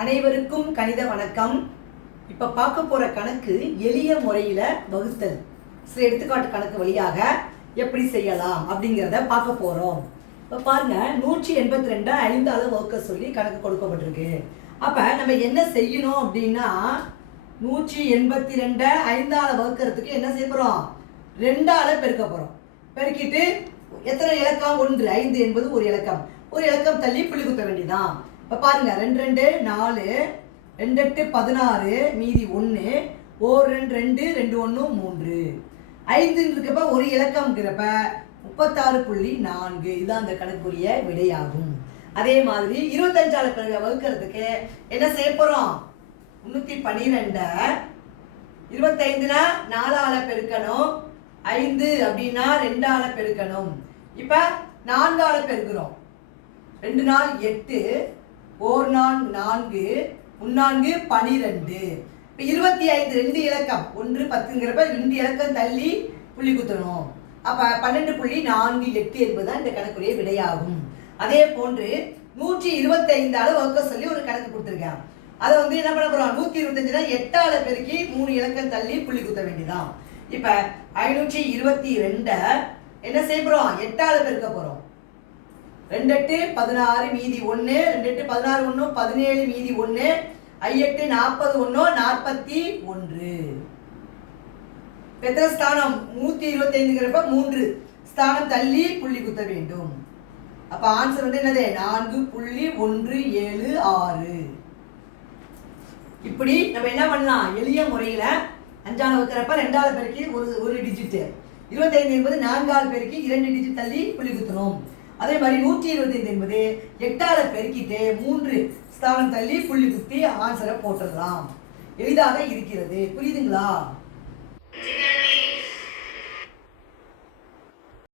அனைவருக்கும் கணித வணக்கம். இப்போ பார்க்க போகிற கணக்கு எளிய முறையில் வகுத்தல். சில எடுத்துக்காட்டு கணக்கு வழியாக எப்படி செய்யலாம் அப்படிங்கிறத பார்க்க போகிறோம் இப்போ பாருங்க நூற்றி எண்பத்தி ரெண்டை ஐந்தால வகுக்க சொல்லி கணக்கு கொடுக்கப்பட்டிருக்கு. அப்போ நம்ம என்ன செய்யணும் அப்படின்னா நூற்றி எண்பத்தி ரெண்டை ஐந்தால வகுக்கிறதுக்கு என்ன செய்ய போகிறோம் ரெண்டால பெருக்க போகிறோம் பெருக்கிட்டு எத்தனை இலக்கம்? ஒன்று. ஐந்து என்பது ஒரு இலக்கம். ஒரு இலக்கம் தள்ளி புள்ளி குத்த வேண்டியதான் இப்போ பாருங்க ரெண்டு ரெண்டு நாலு ரெண்டு எட்டு பதினாறு மீதி ஒன்று ஓர் ரெண்டு ரெண்டு ரெண்டு ஒன்று மூன்று. ஐந்துன்னு இருக்கப்ப ஒரு இலக்கம்ங்கிறப்ப முப்பத்தாறு புள்ளி நான்கு இதுதான் அந்த கணக்குரிய விடையாகும். அதே மாதிரி இருபத்தஞ்சால பிறகு வகுக்கிறதுக்கு என்ன செய்ய போகிறோம் முந்நூற்றி பன்னிரெண்டை இருபத்தைந்துனா நாலால பெருக்கணும். ஐந்து அப்படின்னா ரெண்டால பெருக்கணும். இப்போ நான்கால பெருக்கிறோம். ரெண்டு நாள் எட்டு ஓர் நான் நான்கு முன்னான்கு பனிரெண்டு. இப்போ இருபத்தி ஐந்து ரெண்டு இலக்கம். ஒன்று பத்துங்கிறப்ப ரெண்டு இலக்கம் தள்ளி புள்ளி குத்தணும். அப்போ பன்னெண்டு புள்ளி நான்கு எட்டு என்பதுதான் இந்த கணக்குரிய விடையாகும். அதே போன்று நூற்றி இருபத்தைந்தால வகுக்க சொல்லி ஒரு கணக்கு கொடுத்துருக்கேன். அதை வந்து என்ன பண்ண போகிறோம் நூற்றி இருபத்தஞ்சுனா எட்டால பெருக்கி மூணு இலக்கம் தள்ளி புள்ளி குத்த வேண்டியதான் இப்போ ஐநூற்றி இருபத்தி ரெண்டை என்ன செய்ய போகிறோம் எட்டால பெருக்க போகிறோம் ரெண்டு எட்டு பதினாறு மீதி ஒன்று ரெண்டு எட்டு பதினாறு ஒன்று பதினேழு மீதி ஒன்று ஐயெட்டு நாற்பது ஒன்று நாற்பத்தி ஒன்று. எத்தனை ஸ்தானம்? நூற்றி இருபத்தைந்துங்கிறப்ப மூன்று. ஸ்தானம் தள்ளி புள்ளி குத்த வேண்டும். அப்போ ஆன்சர் வந்து என்னது? நான்கு புள்ளி ஒன்று ஏழு ஆறு. இப்படி நம்ம என்ன பண்ணலாம்? எளிய முறையில் அஞ்சாவது வகுக்கிறப்ப ரெண்டாவது பேருக்கு ஒரு ஒரு டிஜிட்டு இருபத்தைந்து என்பது நான்காவது பேருக்கு இரண்டு டிஜிட் தள்ளி புள்ளி குத்தணும். அதே மாதிரி நூற்றி இருபத்தைந்து என்பது எட்டால பெருக்கிட்டு மூன்று ஸ்தானம் தள்ளி புள்ளி குத்தி ஆன்சரை போட்டுடலாம். எளிதாக இருக்கிறது. புரியுதுங்களா?